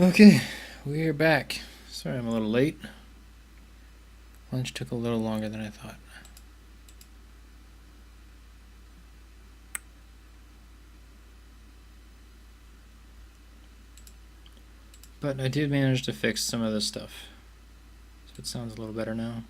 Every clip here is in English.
Okay, we're back. Sorry I'm a little late. Lunch took a little longer than I thought. But I did manage to fix some of this stuff. So it sounds a little better now.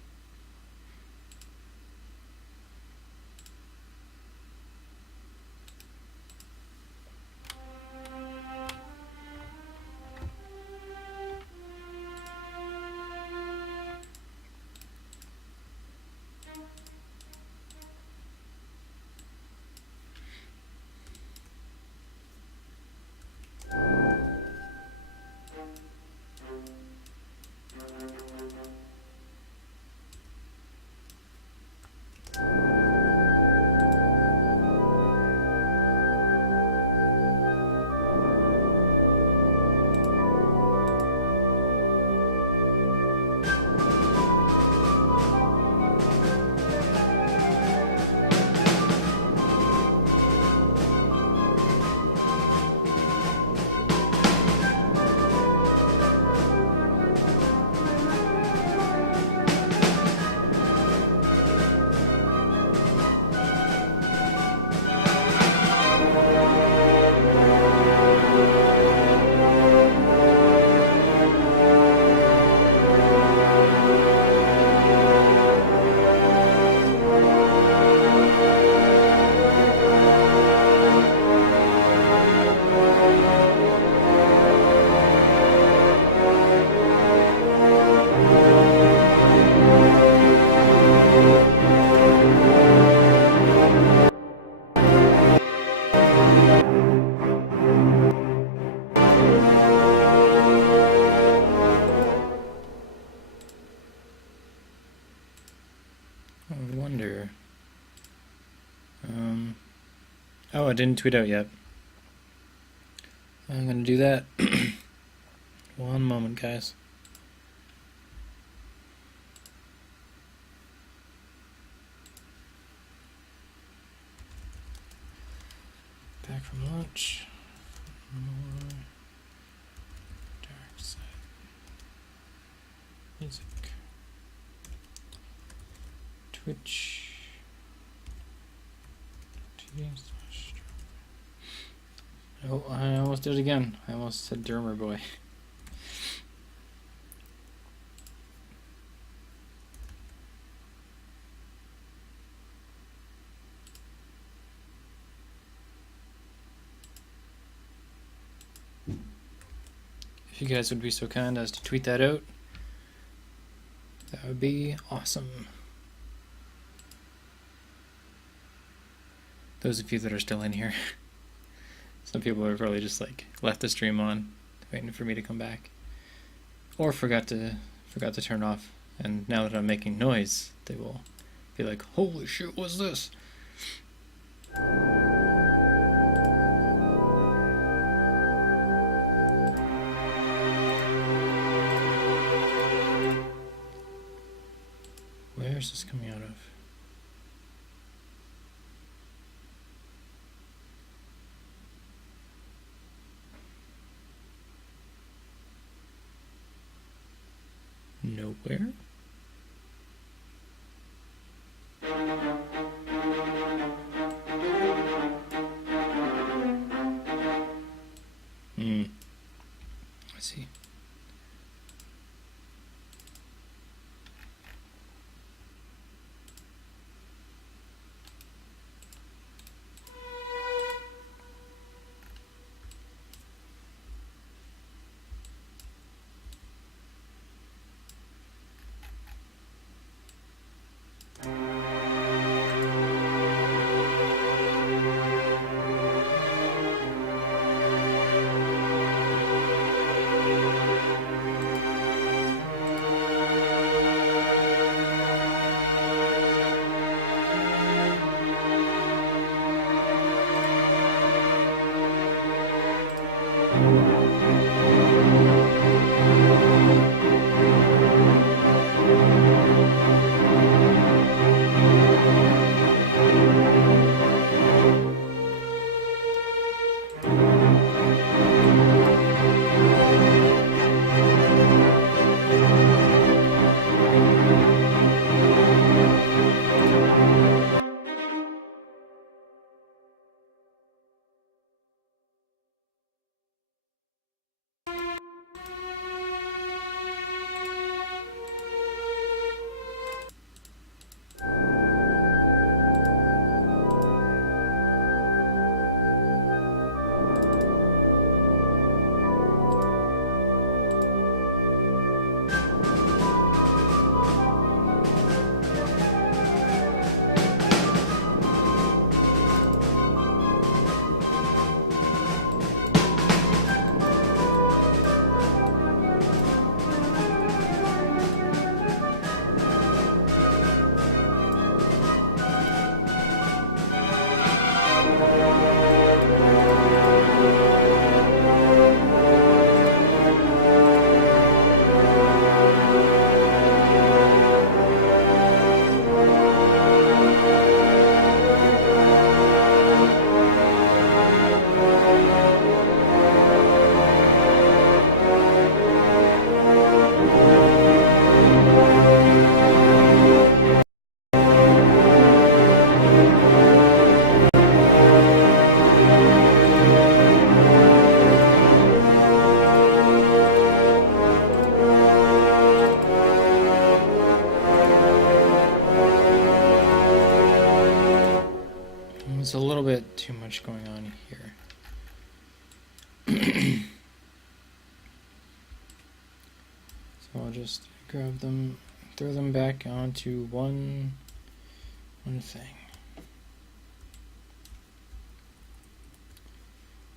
I wonder. Oh, I didn't tweet out yet. I'm gonna do that. One moment, guys. Back from lunch. More Darkside music. Twitch. TV/. Oh, I almost did it again. I almost said Dermer Boy. If you guys would be so kind as to tweet that out, that would be awesome. Those of you that are still in here. Some people are probably just like left the stream on, waiting for me to come back, or forgot to turn off. And now that I'm making noise, they will be like, "Holy shit, what's this?" Where is this coming out of? Nowhere? I see. too much going on here. So I'll just grab them, throw them back onto one thing.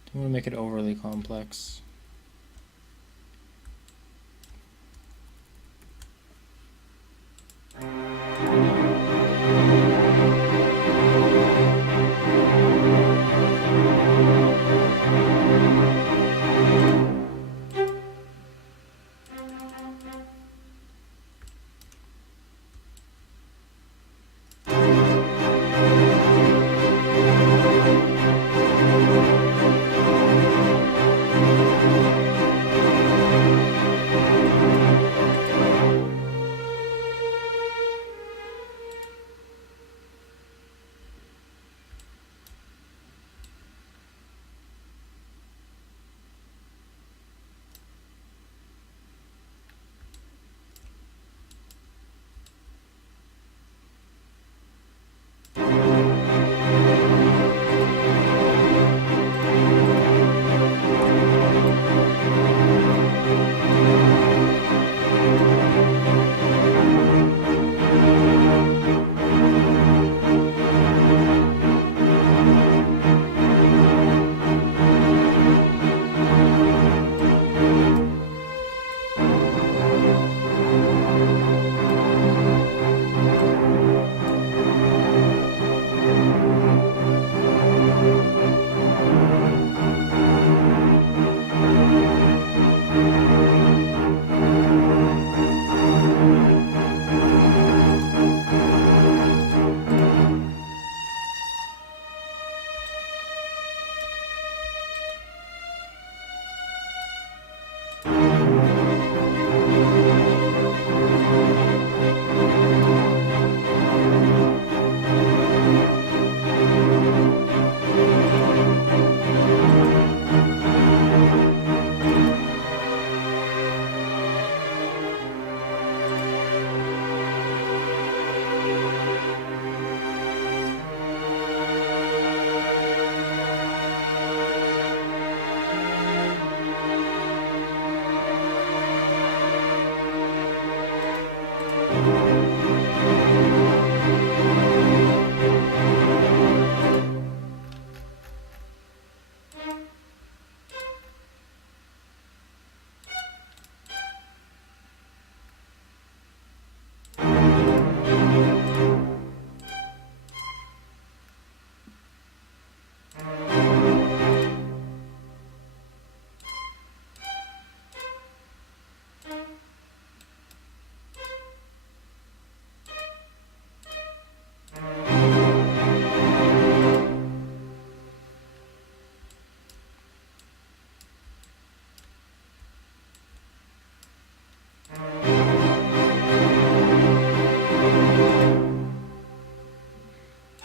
Don't want to make it overly complex.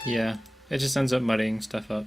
Yeah, it just ends up muddying stuff up.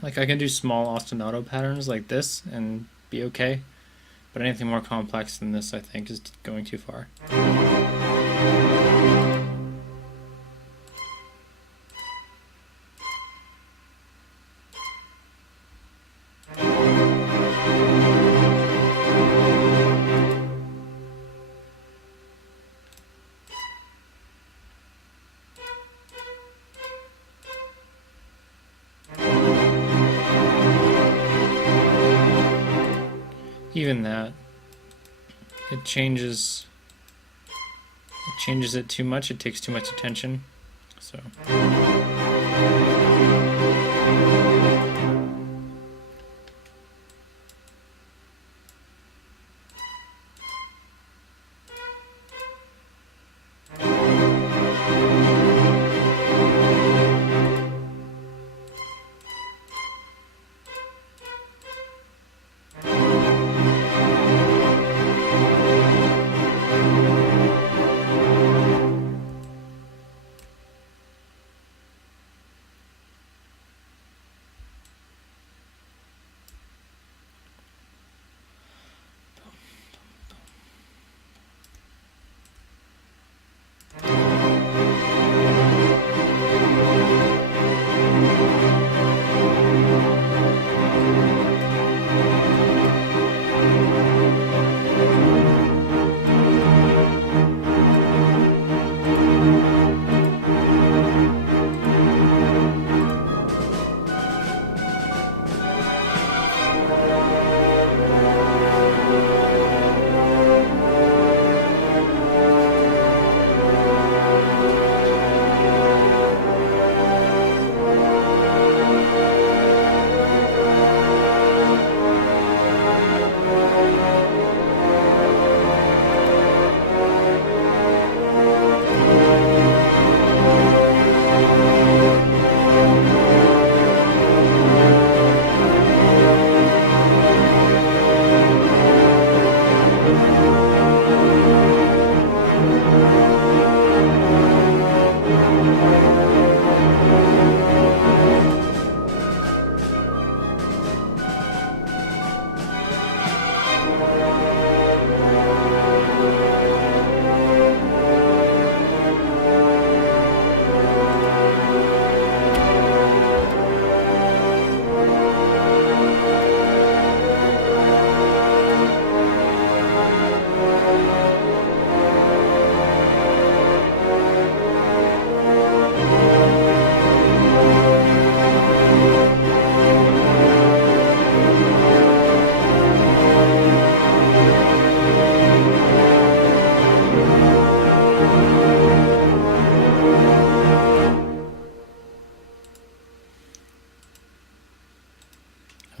Like I can do small ostinato patterns like this and be okay, but anything more complex than this I think is going too far. even that, it changes it too much. It takes too much attention. So.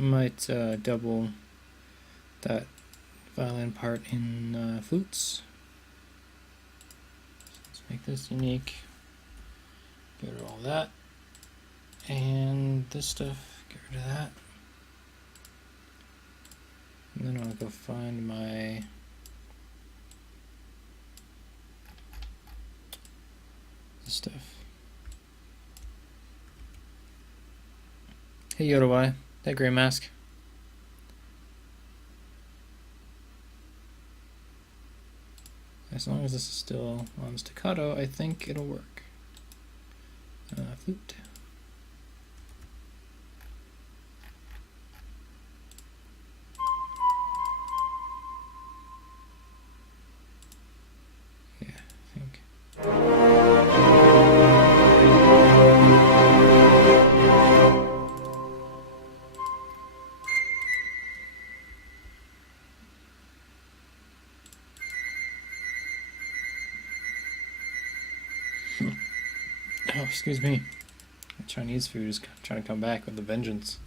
I might double that violin part in flutes. Let's make this unique. Get rid of all that. And this stuff, get rid of that. And then I'll go find my this stuff. Hey Yoda, that gray mask. As long as this is still on staccato, I think it'll work. Flute. Yeah, I think. Oh, excuse me. Chinese food is trying to come back with a vengeance.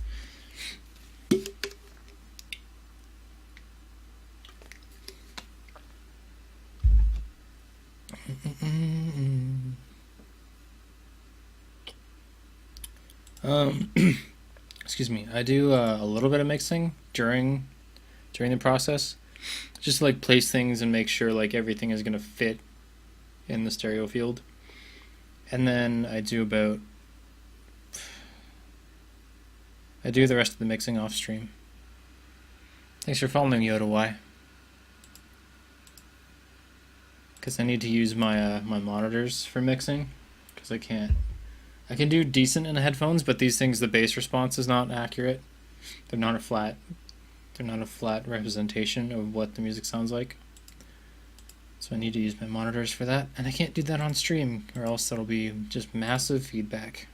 Excuse me. I do a little bit of mixing during the process, just to, like, place things and make sure like everything is gonna fit in the stereo field. And then I do the rest of the mixing off stream. Thanks for following, Yoda Y. Because I need to use my my monitors for mixing, because I can do decent in the headphones, but these things, the bass response is not accurate. They're not a flat representation of what the music sounds like. So I need to use my monitors for that, and I can't do that on stream, or else that'll be just massive feedback.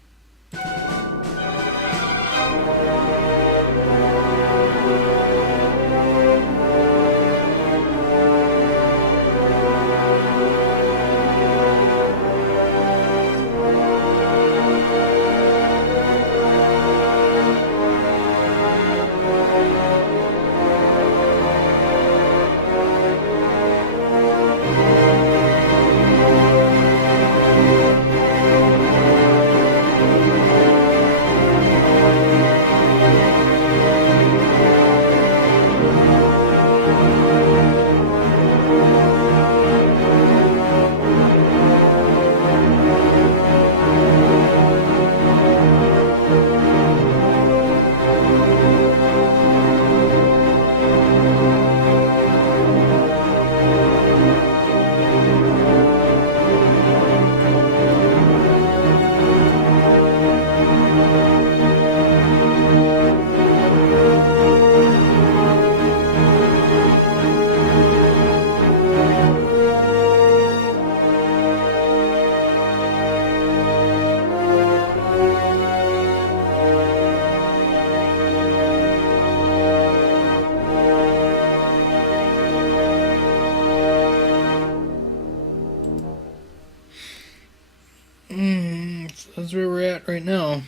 right now.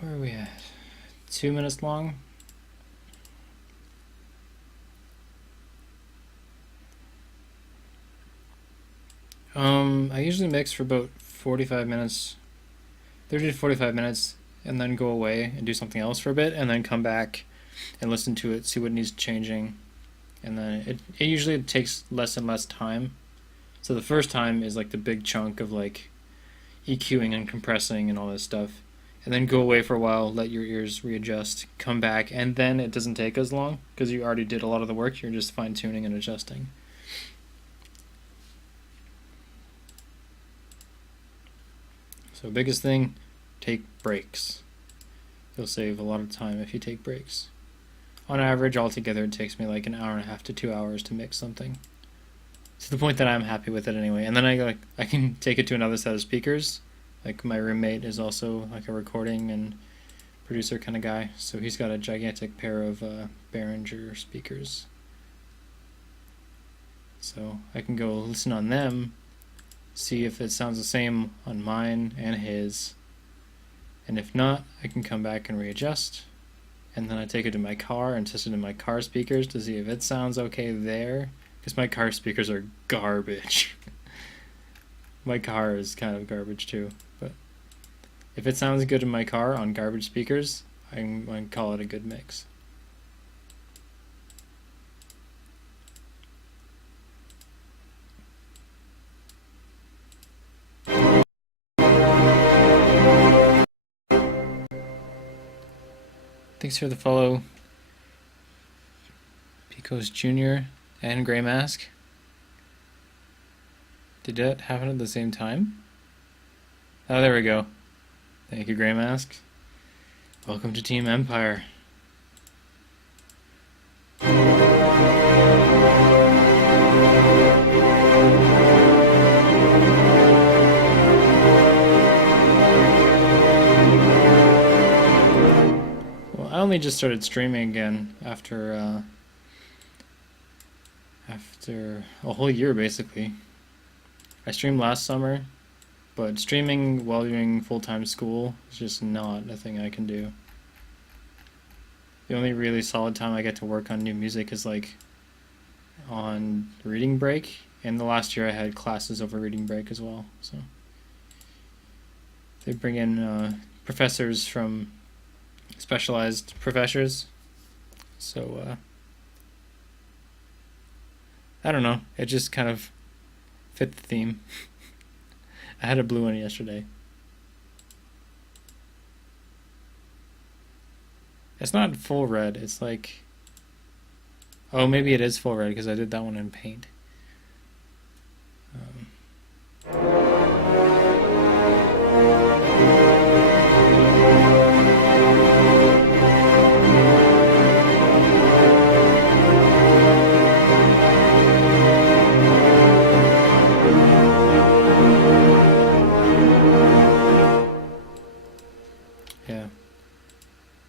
Where are we at? 2 minutes long. I usually mix for about 45 minutes, 30 to 45 minutes, and then go away and do something else for a bit, and then come back and listen to it, see what needs changing, and then it usually takes less and less time. So the first time is like the big chunk of like EQing and compressing and all this stuff, and then go away for a while, let your ears readjust, come back, and then it doesn't take as long because you already did a lot of the work. You're just fine-tuning and adjusting. So biggest thing, take breaks. You'll save a lot of time if you take breaks. On average, altogether, it takes me like an hour and a half to 2 hours to mix something, to the point that I'm happy with it anyway. And then I can take it to another set of speakers. Like my roommate is also like a recording and producer kind of guy, so he's got a gigantic pair of Behringer speakers. So I can go listen on them, see if it sounds the same on mine and his, and if not, I can come back and readjust, and then I take it to my car and test it in my car speakers to see if it sounds okay there, because my car speakers are garbage. My car is kind of garbage too, but if it sounds good in my car on garbage speakers, I can call it a good mix. Thanks for the follow, Picos Jr. and Grey Mask. Did that happen at the same time? Oh, there we go. Thank you, Grey Mask. Welcome to Team Empire. I only just started streaming again after a whole year basically. I streamed last summer, but streaming while doing full-time school is just not a thing I can do. The only really solid time I get to work on new music is like on reading break, and the last year I had classes over reading break as well. So they bring in professors from specialized professors, so I don't know, it just kind of fit the theme. I had a blue one yesterday. It's not full red, it's like, oh, maybe it is full red because I did that one in paint.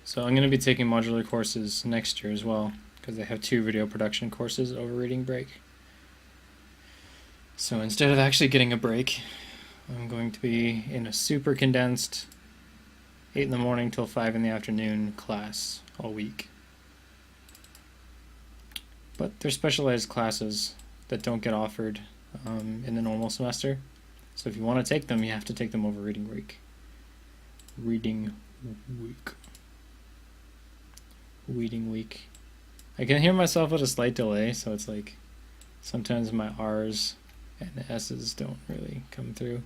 So I'm going to be taking modular courses next year as well, because they have 2 video production courses over reading break. So instead of actually getting a break, I'm going to be in a super condensed 8 in the morning till 5 in the afternoon class all week. But they're specialized classes that don't get offered in the normal semester. So if you want to take them, you have to take them over reading week. Reading week. I can hear myself at a slight delay, so it's like sometimes my R's and S's don't really come through.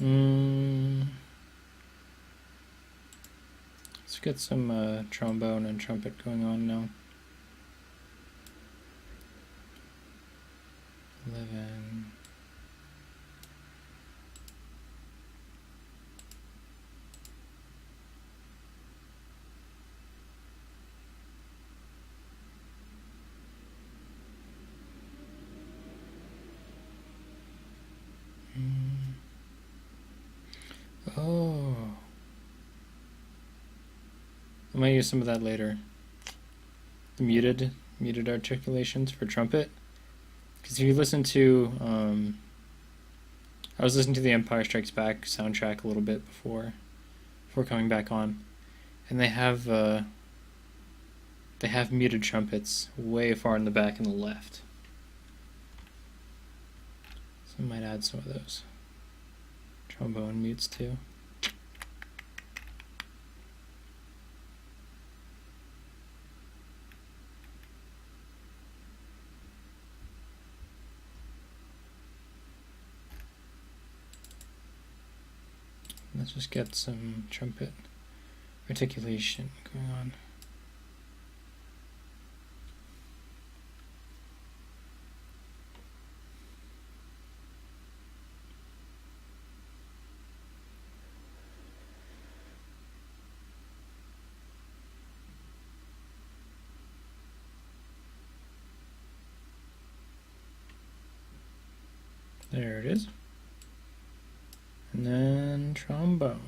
Let's get some trombone and trumpet going on now. 11. Oh. I might use some of that later. The muted articulations for trumpet. Because if you listen to, I was listening to the Empire Strikes Back soundtrack a little bit before coming back on, and they have muted trumpets way far in the back and the left. So I might add some of those trombone mutes too. Let's just get some trumpet articulation going on. There it is. And then trombone.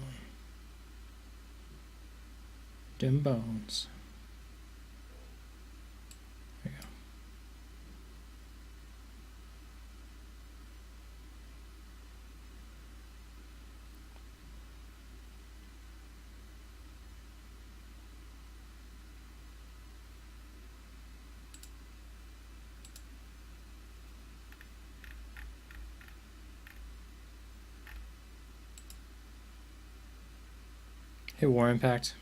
Dim bones. There we go. Hey, War Impact.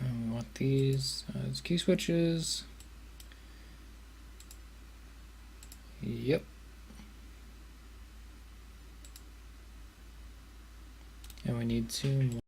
We want these as key switches. Yep. And we need 2 more.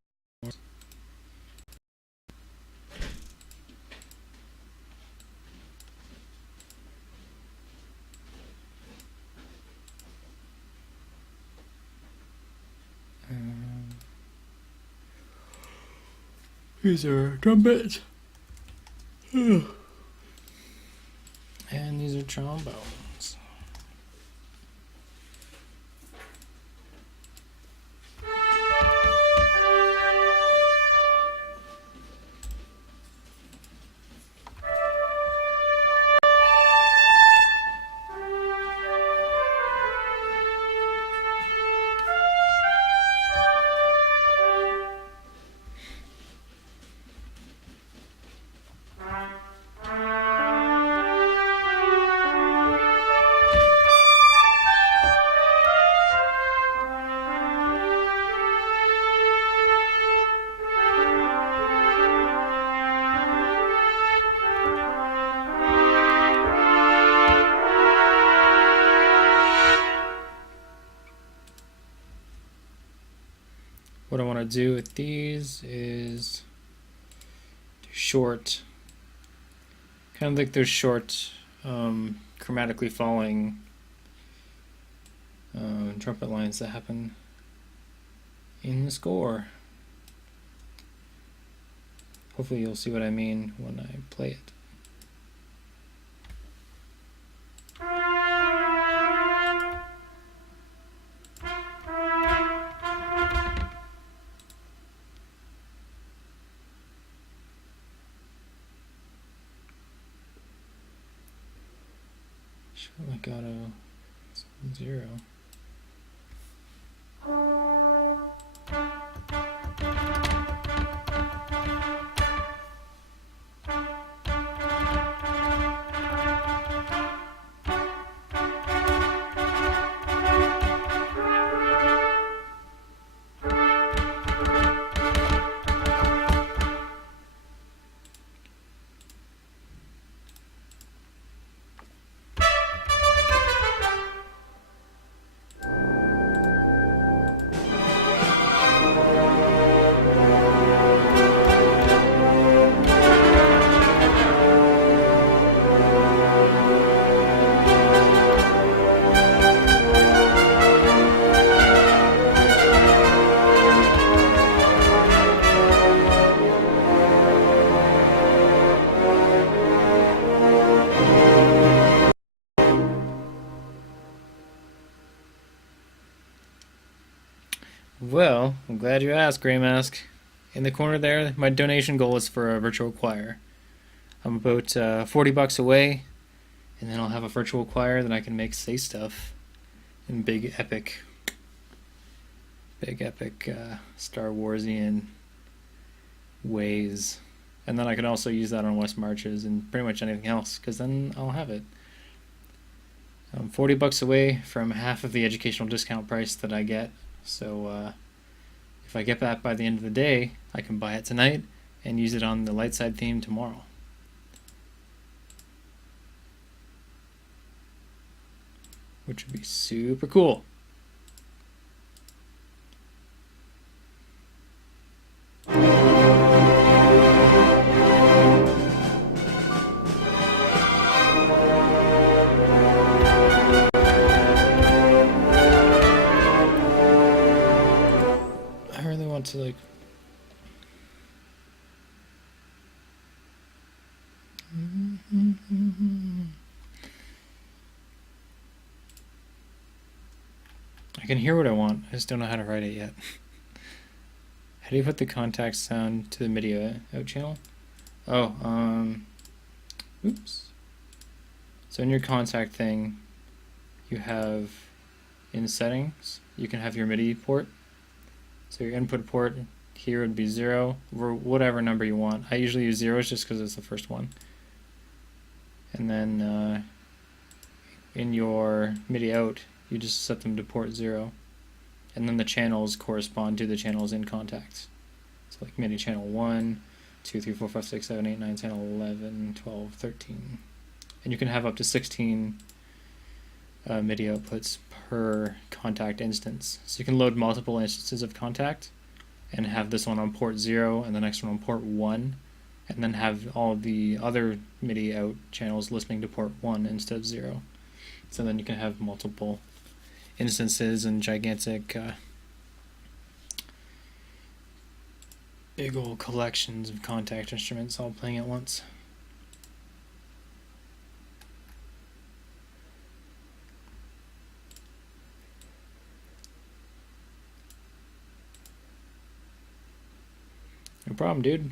These are trumpets. And these are trombones. What I want to do with these is do short, kind of like those short, chromatically falling trumpet lines that happen in the score. Hopefully you'll see what I mean when I play it. Legato 0. Well, I'm glad you asked, Grey Mask. In the corner there, my donation goal is for a virtual choir. I'm about $40 away, and then I'll have a virtual choir that I can make say stuff in big epic Star Warsian ways. And then I can also use that on West Marches and pretty much anything else, because then I'll have it. I'm $40 away from half of the educational discount price that I get, so if I get that by the end of the day, I can buy it tonight and use it on the light side theme tomorrow. Which would be super cool. To like I can hear what I want, I just don't know how to write it yet. How do you put the contact sound to the MIDI out channel? Oh, oops. So in your contact thing, you have in settings, you can have your MIDI port. So your input port here would be 0, or whatever number you want. I usually use zeros just because it's the first one. And then in your MIDI out, you just set them to port 0. And then the channels correspond to the channels in contacts. So like MIDI channel 1, 2, 3, 4, 5, 6, 7, 8, 9, 10, 11, 12, 13. And you can have up to 16 MIDI outputs per contact instance. So you can load multiple instances of contact and have this one on port 0 and the next one on port 1, and then have all of the other MIDI out channels listening to port 1 instead of 0. So then you can have multiple instances and gigantic big old collections of contact instruments all playing at once. No problem, dude.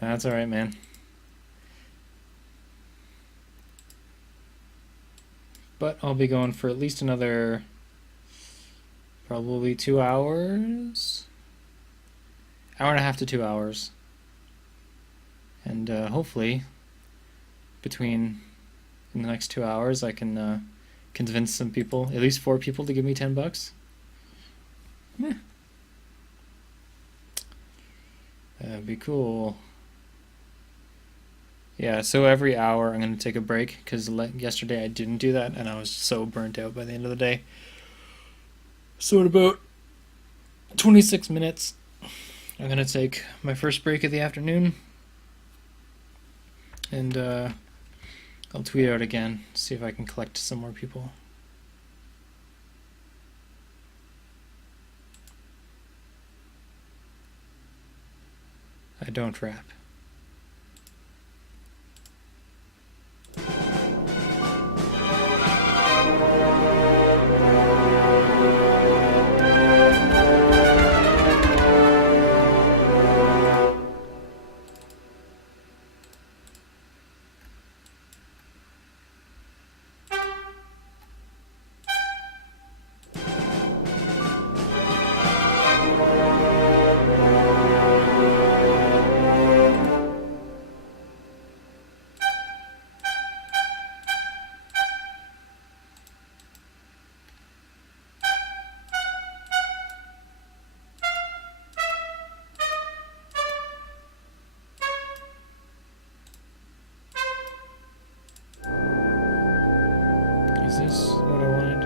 That's alright, man. But I'll be going for at least another probably 2 hours. Hour and a half to 2 hours. And hopefully, in the next 2 hours, I can convince some people, at least 4 people, to give me $10. Meh. That'd be cool. Yeah, so every hour I'm going to take a break, because yesterday I didn't do that, and I was so burnt out by the end of the day. So in about 26 minutes, I'm going to take my first break of the afternoon. And I'll tweet out again, see if I can collect some more people. I don't rap. Is this what I wanted?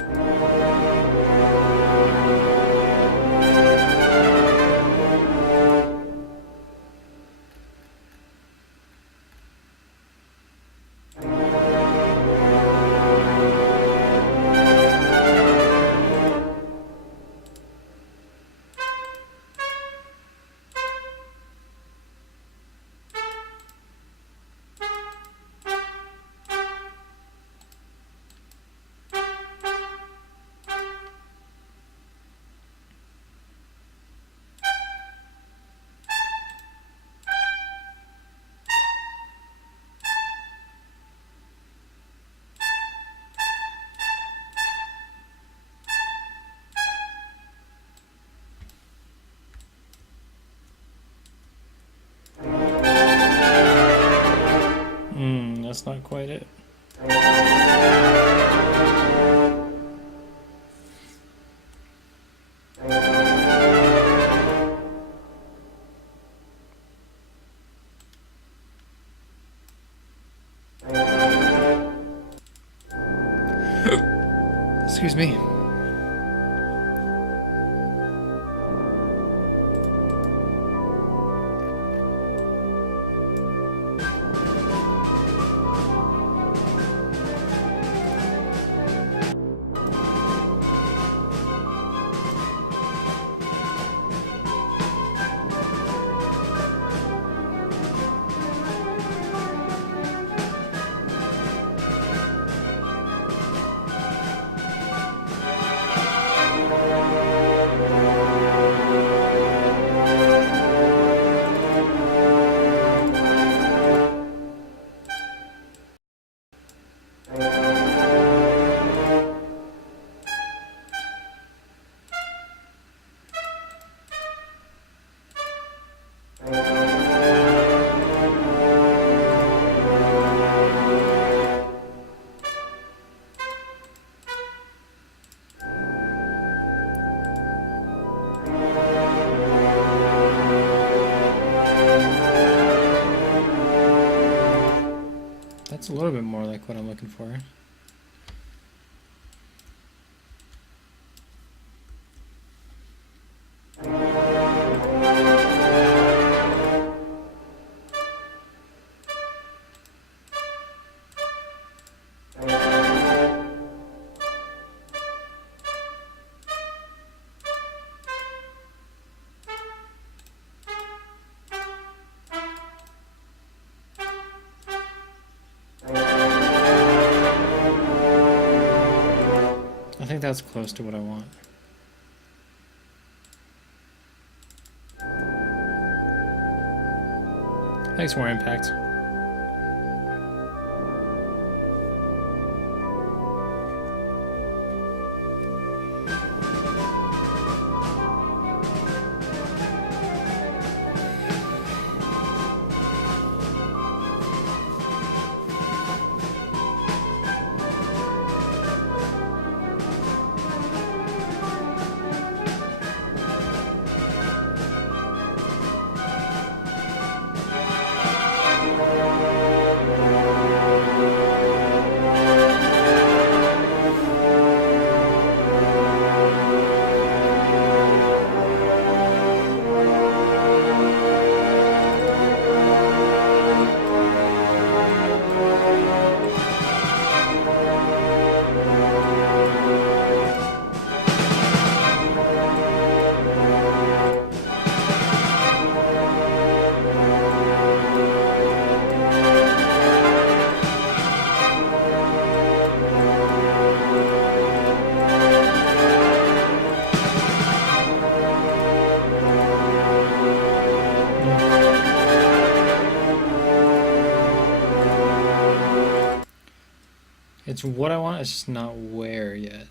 that's not quite it. Excuse me. That's a little bit more like what I'm looking for. I think that's close to what I want. Thanks, more impact. It's what I want, it's just not where yet.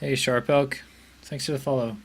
Hey, Sharp Elk. Thanks for the follow.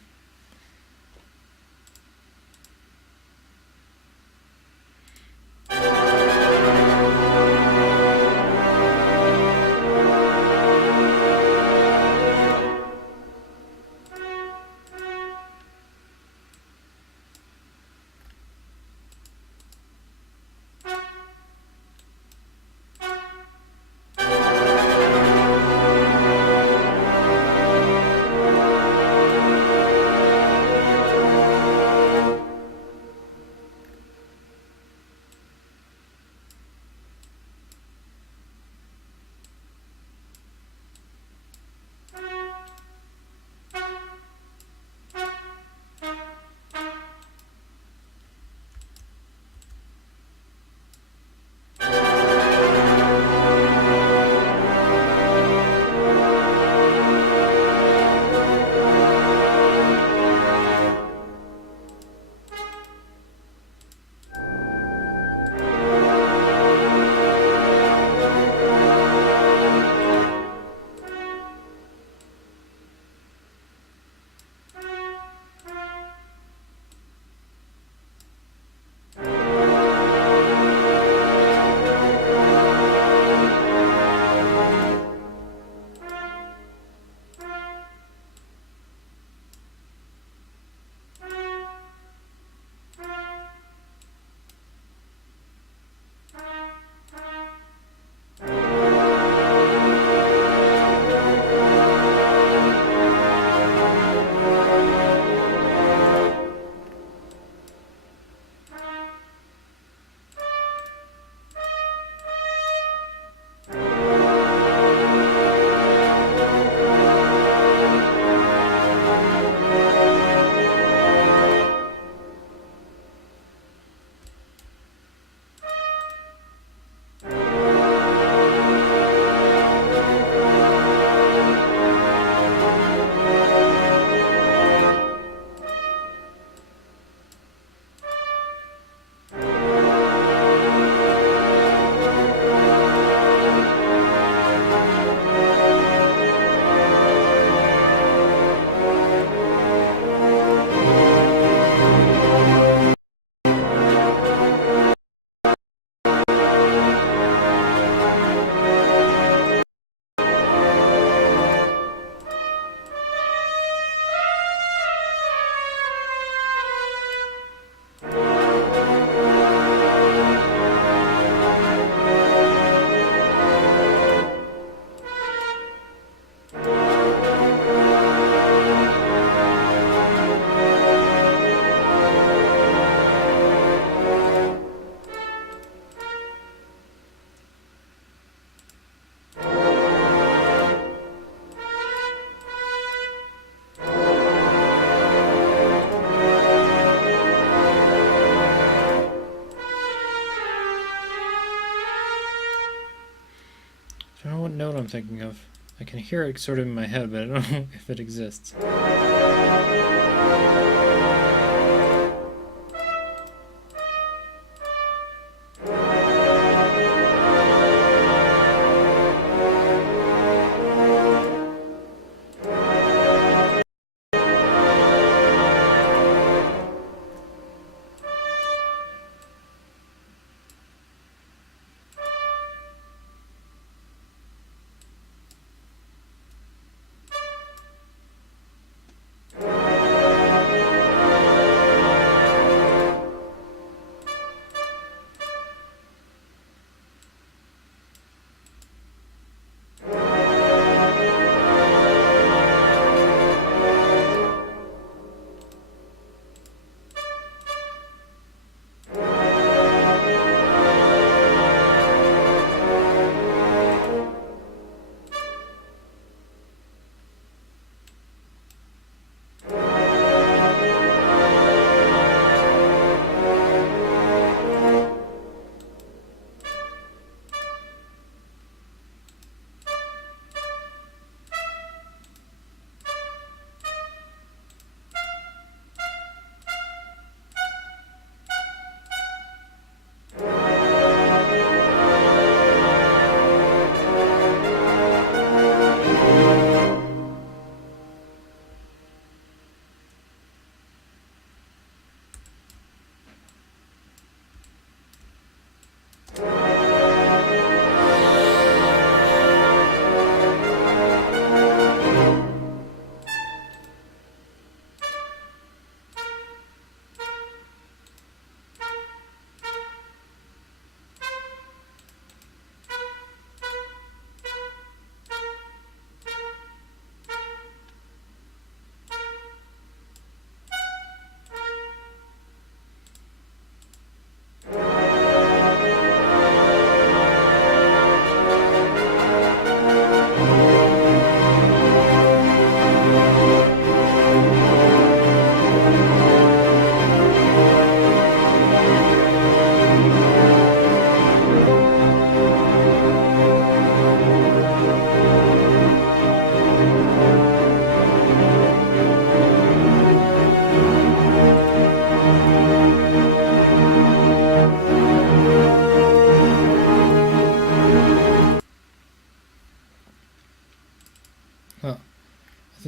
I don't know what note I'm thinking of. I can hear it sort of in my head, but I don't know if it exists.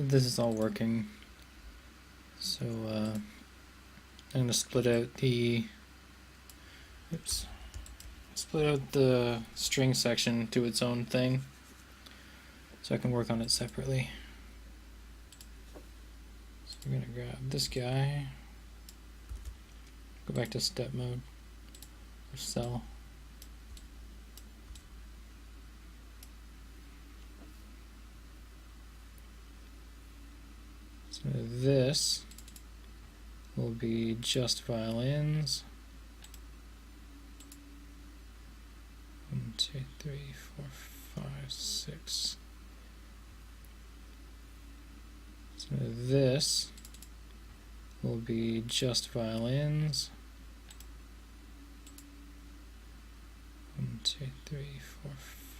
this is all working. So I'm going to split out the string section to its own thing so I can work on it separately. So we're going to grab this guy, go back to step mode or cell. So this will be just violins. 1, 2, 3, 4, 5, 6. So this will be just violins. 1, 2, 3, 4,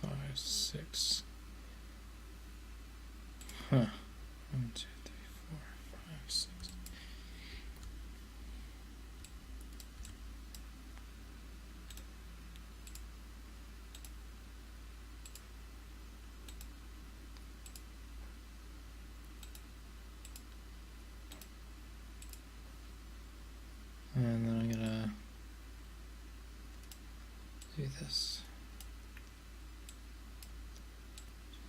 5, 6. Huh. 1, 2, 3, 4, 5, 6. And then I'm gonna do this.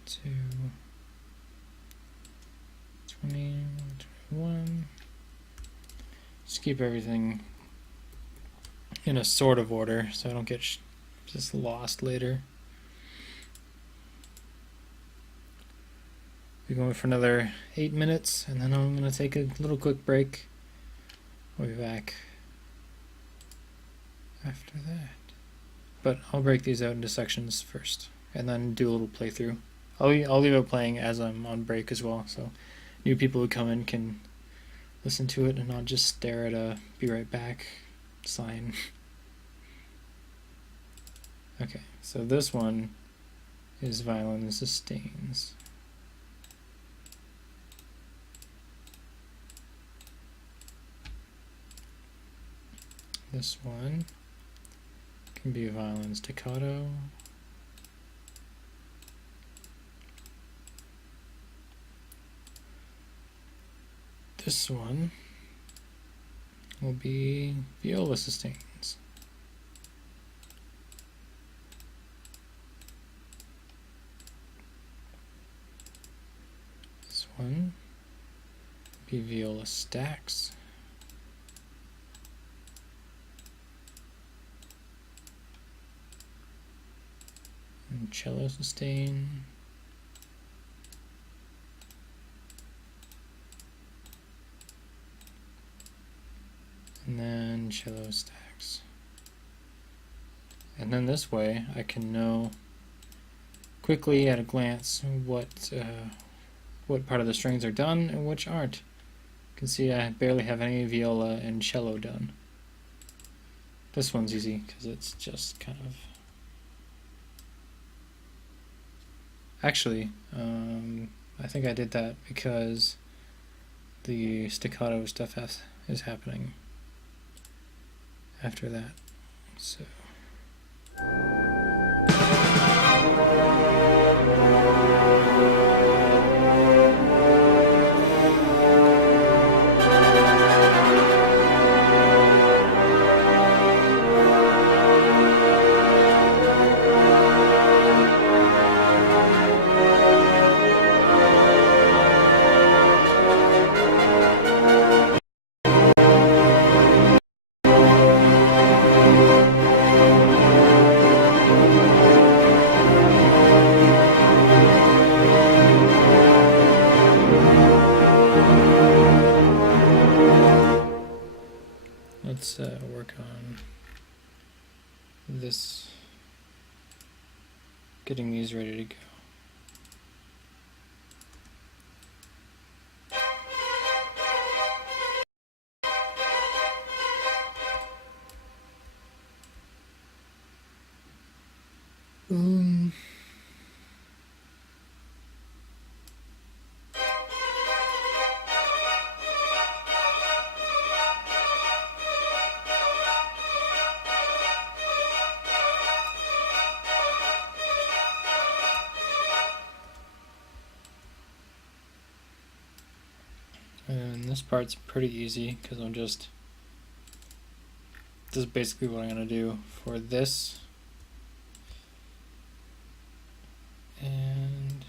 2, 20, 21. Just keep everything in a sort of order so I don't get just lost later. We're going for another 8 minutes and then I'm going to take a little quick break. We'll be back after that. But I'll break these out into sections first and then do a little playthrough. I'll leave it playing as I'm on break as well, so new people who come in can listen to it and not just stare at a "be right back" sign. Okay, so this one is violin and sustains. This one can be violin staccato. This one will be viola sustains. This one will be viola stacks. And cello sustain. And then cello stacks. And then this way I can know quickly at a glance what part of the strings are done and which aren't. You can see I barely have any viola and cello done. This one's easy because it's just kind of... Actually, I think I did that because the staccato stuff is happening after that. So let's work on this, getting these ready to go. And this part's pretty easy because this is basically what I'm going to do for this. And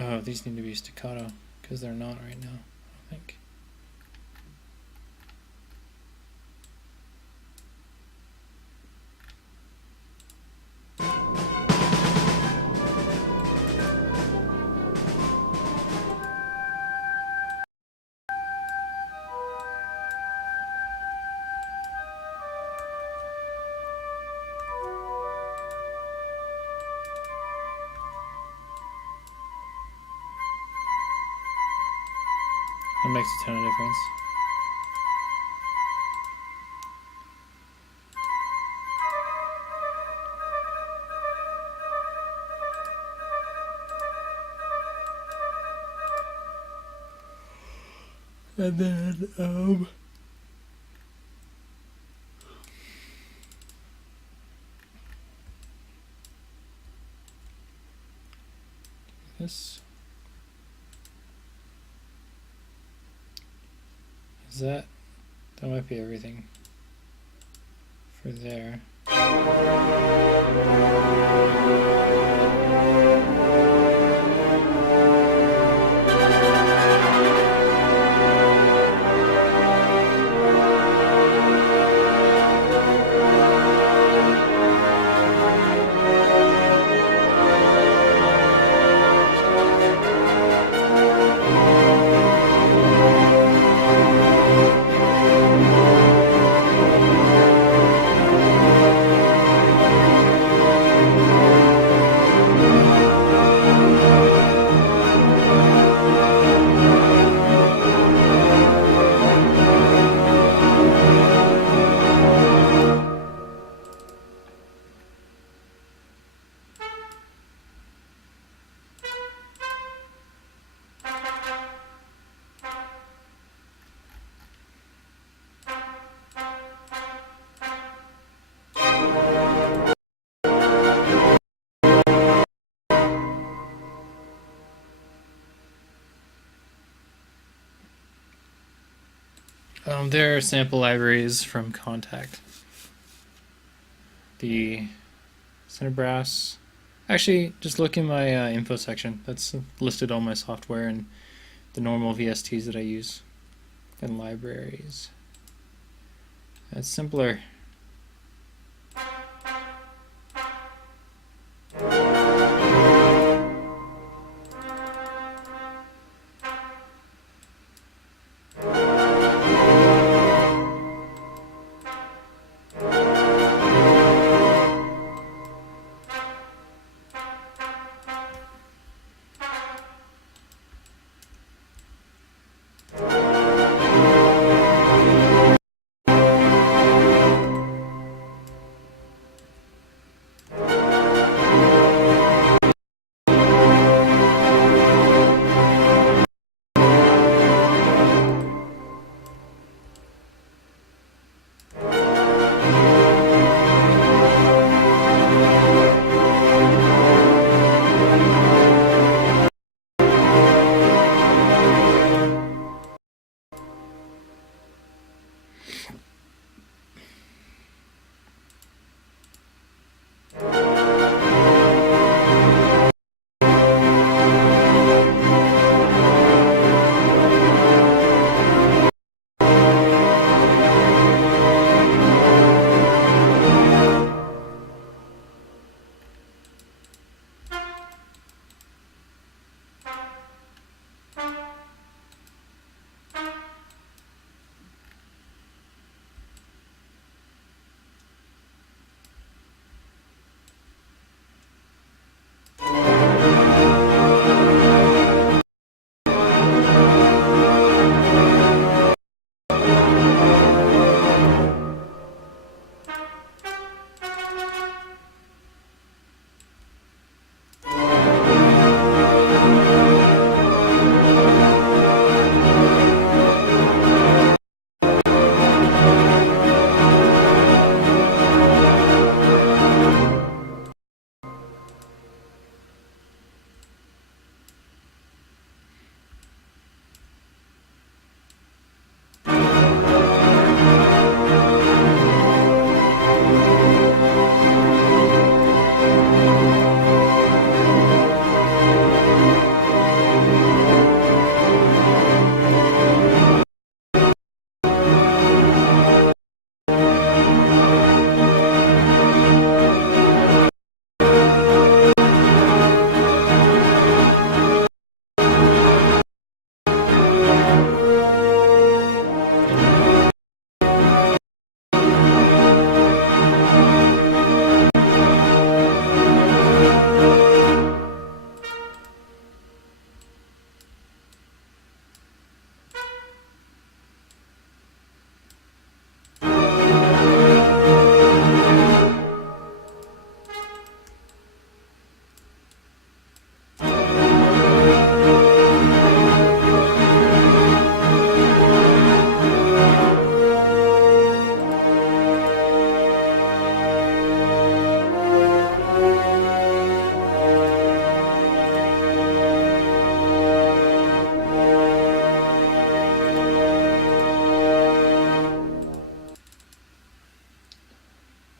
oh, these need to be staccato because they're not right now, I think. It makes a ton of difference. And then, this. That might be everything for there. There are sample libraries from Contact. The center brass. Actually, just look in my info section. That's listed all my software and the normal VSTs that I use and libraries. That's simpler.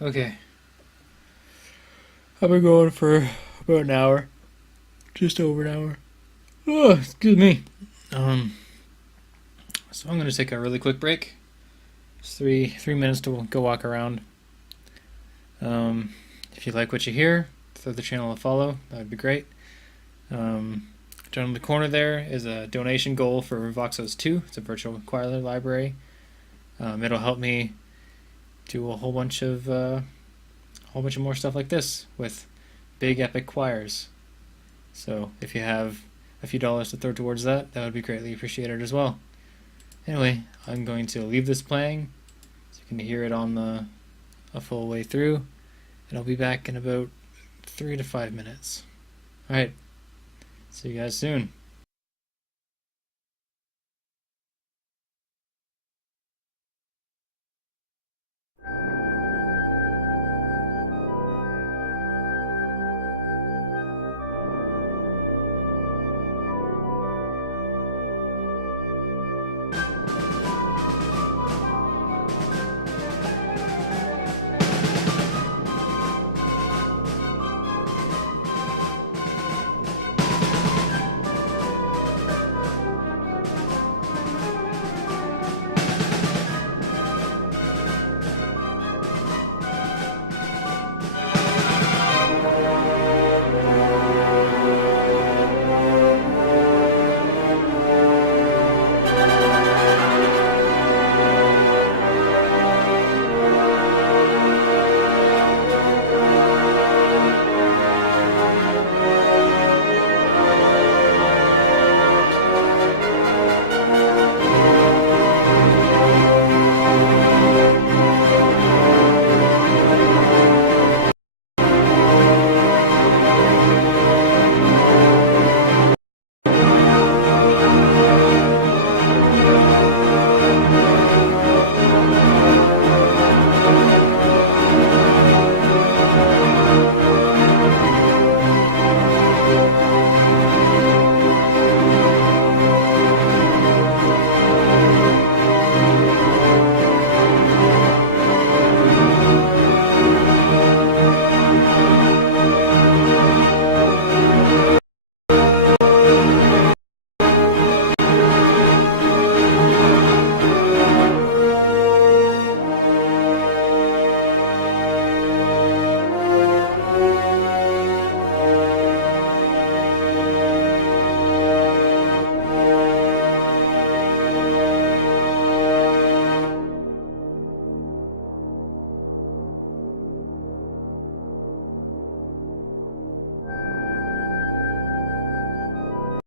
Okay. I've been going for about an hour. Just over an hour. Oh, excuse me. So I'm gonna take a really quick break. It's three minutes to go walk around. If you like what you hear, throw the channel a follow. That would be great. Down in the corner there is a donation goal for Voxos 2. It's a virtual choir library. It'll help me do a whole bunch of more stuff like this with big epic choirs. So if you have a few dollars to throw towards that, that would be greatly appreciated as well. Anyway, I'm going to leave this playing so you can hear it on a full way through, and I'll be back in about 3 to 5 minutes. Alright, see you guys soon.